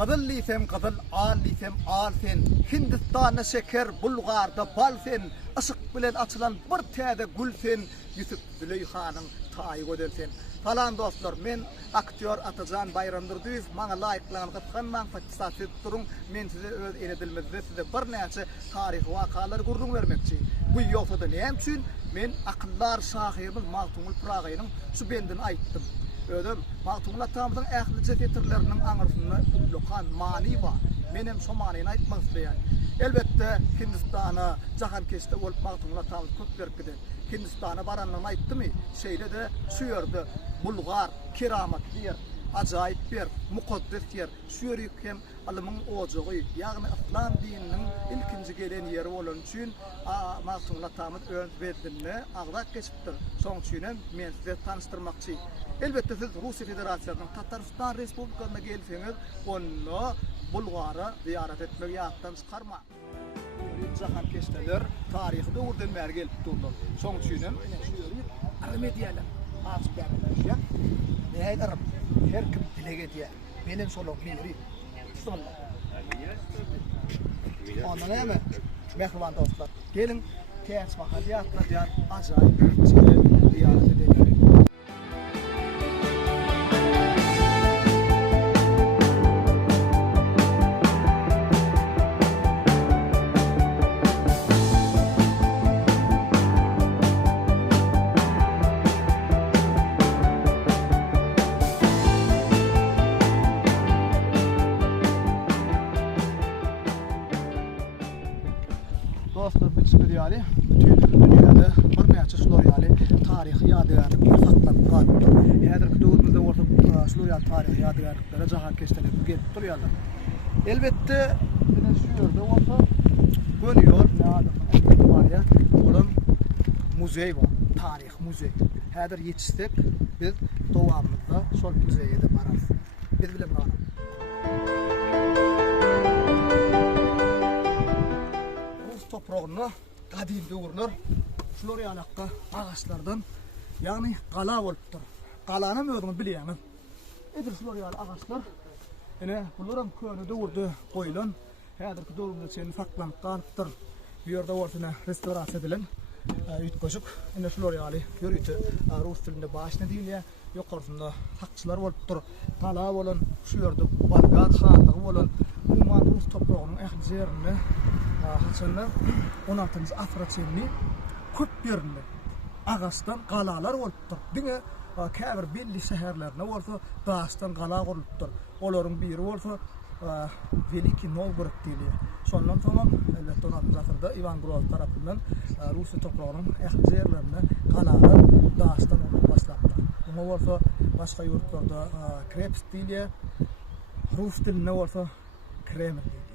Qadıl lisem qadıl, al lisem al sen. Hindistan'a şeker, Bulgar'da bal sen. Işık bilen açılan bir täze gül sen. Yusuf Züleyxanyň taýy gödersen. Salam dostlar, men aktyor Atajan Bayramdyrdyýew. Maňa laýyklaryň gatgan manfaat durun. Men size öz eredilmezde size bir näçe taryh wakalary gurrun bermekçi. Bu ýoksa da näme üçin men akyllar şahyryň Magtumul Pragaýynyň şu bendini aýtdym. Ödüm, Magtumul atamyzyň ähli jeterleriniň aňyrsyny lokan mani bar. Menem şo manyny aýtmak isleýän. Elbetde Hindistana jahan keşde bolup Magtumul atamyz köp berkidi. Hindistana baranyny aýtdymy? Şeýle de şu ýerde Bulgar keramatly yer, ajaýyp bir mukaddes yer. Şu ýeri hem alymyň ojagy, ýagny İslam dininiň ilkinji gelen ýeri bolan üçin Magtumul atamyz öz bedinini agrak geçipdir. Şoň üçin men size tanıştyrmakçy. Elbette siz Russiya Federasiýasynyň Tatarstan Respublikasyna gelseňiz, onu Bulgara ziyaret etmek ýakdan çykarma. Jahan keşdeler taryhy döwürden bäri gelip durlar. Şoň üçin Armediýalar açyp berýär. Näder her kim dilege diýär. Menen şolok bileri. Bismillah. Onda näme? Mehriban dostlar. Gelin täze mahalliýatlar diýär ajaýyp ziyaret edelim. Dostlar, bütün dünyada bir näçe şular ýaly taryhy ýadygarlyk saklanyp galdy. Häzirki döwürmizde bolsa şular ýaly taryhy ýadygarlyklary jahan keşdeler gelip durýarlar. Elbetde mene şu ýerde bolsa gönýör näde bolan muzey bar, taryh muzey. Häzir ýetişsek biz dowamlykda şol muzeýe de bararys. Biz bilen bararys. Toprağına kadim döwürler şular ýalakka agaçlardan ýagny gala bolupdyr. Galany mödüni bilýämiz. Edir şular ýaly agaçlar. Ene bularam köne döwürde goýulan häzirki döwürde çen saklanyp galypdyr. Bu ýerde bolsa restorasiýa edilen ýetgeşik. Ene şular ýaly ýörüýte rus dilinde başna diýilýär. Ýokarysynda hakçylar bolupdyr. Gala bolan şu ýerde Balgar hanlygy bolan umman rus toprağynyň ähli jerini haçanda 16-njy asra çenli köp ýerinde agaçdan galalar bolupdyr. Diňe käbir belli şäherlerine bolsa daşdan gala gurulypdyr. Olaryň biri bolsa Veliki Novgorod diýilýär. Şondan soň elbetde 16-njy asyrda Ivan Grozny tarapyndan Russiýa toprağynyň ähli jerlerine galalar daşdan gurulyp başlapdyr. Bunu bolsa başga ýurtlarda Krepst diýilýär. Rus dilinde bolsa Kreml diýilýär.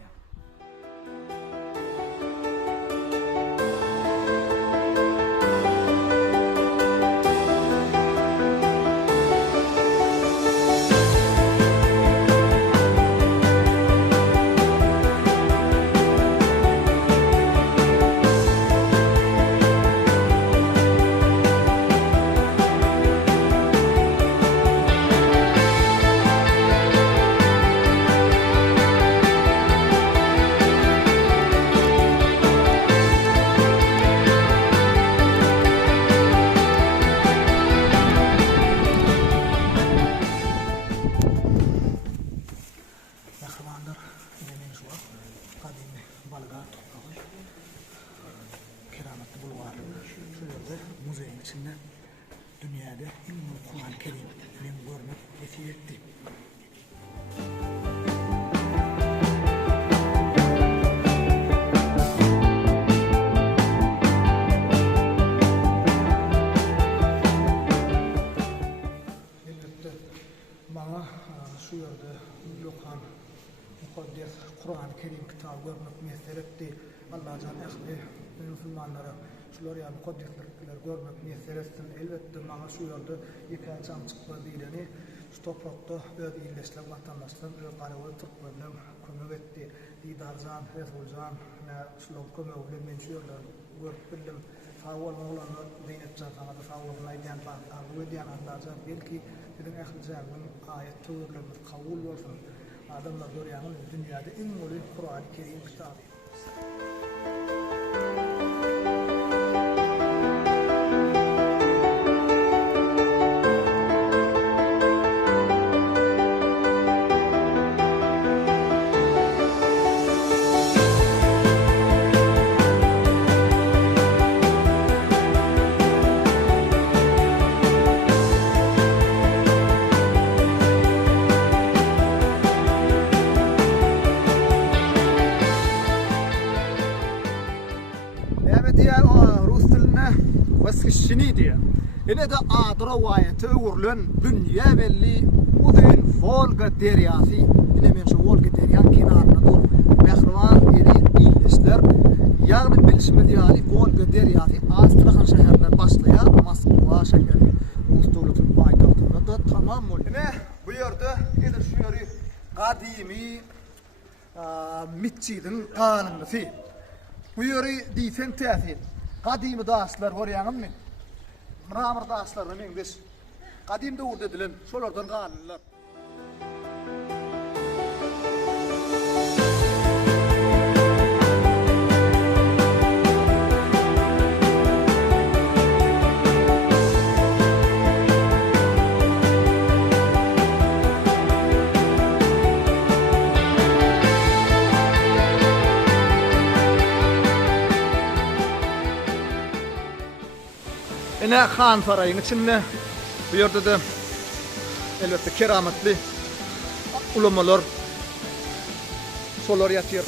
Balgar toprağı, kerametli bulvar. Şu yerde muzeyin içinde dünyada en büyük Kur'an-ı Kerim men görmek nasip etti. Elbette bana şu yerde yokan mukaddes Kur'an-ı Kerim kitabı görmek nasip etti. Allah can ehli Müslümanlara şular ya mukaddeslikler görmek nasip etsin. Elbette bana şu yerde ýeke can çykma diýileni şu toprakda öz ýerleşler vatandaşlar öz garawy Türkmenler kömek etdi. Didarjan, Resuljan, şular kömek bilen men şu ýerler görüp bildim. Sağ bolmagyny diýetjek sana sağ bolmagy aýdan bar. Bu diýen Allah can belki bizim ehli jamin aýet töwerlerimiz kabul bolsun. adamlar görýän dünyada iň uly Kur'an-ı Kerim kitaby. diye Rus diline baskışını diye. Yine de adı rivayeti uğurlan dünya belli uzun Volga deryası. Yine men şu Volga deryan kenarına dur. Mehrivan deri ilişler. Yani bilişme diyali Volga deryası Astrahan şehrinden başlaya Moskva şehri. Rus devletinin payitahtında da tamam ol. Yine bu yerde edir şu yeri kadimi mitçidin kanunlusu. Bu yeri diysen tehsil. Kadimi daşlar var yanım mı? Mramır daşlarını men biz. Kadimde urdu dilen, şolardan kanunlar. Yine Han Sarayı'nın içinde bu yerde de elbette kerametli ulamalar solar yatıyor.